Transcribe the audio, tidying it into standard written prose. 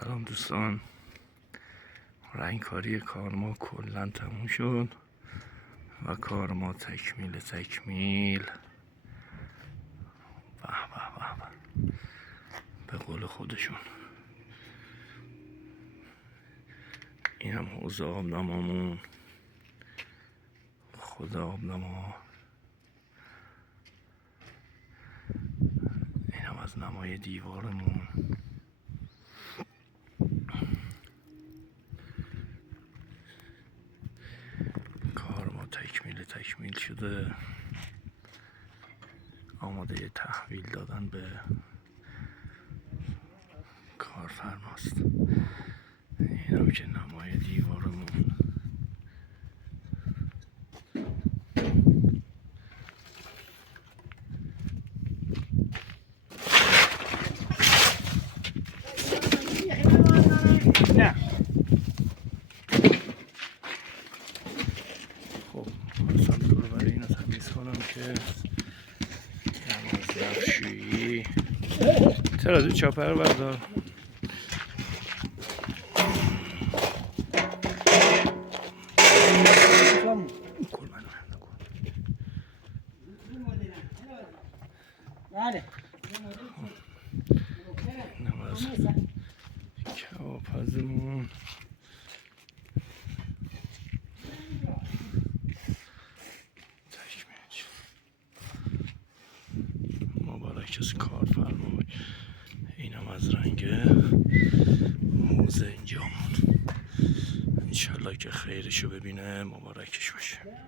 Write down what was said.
سلام دوستان، رنگکاری کار ما کلا تموم شد و کار ما تکمیل به قول خودشون. این هم حوض آبنمامون، خود آبنما. این هم از نمای دیوارمون. کار ما تکمیل شده، آماده تحویل دادن به کارفرماست. این هم که نمای دیوارمون. نه خب اصلا دور برای این رو تمیز کنم که ظرفشویی ترازو چاپر بردار. نماز کبابپزمون مبارک از کارفرما. اینم از رنگ حوض اینجامون. انشالله که خیرشو ببینه، مبارکش باشه.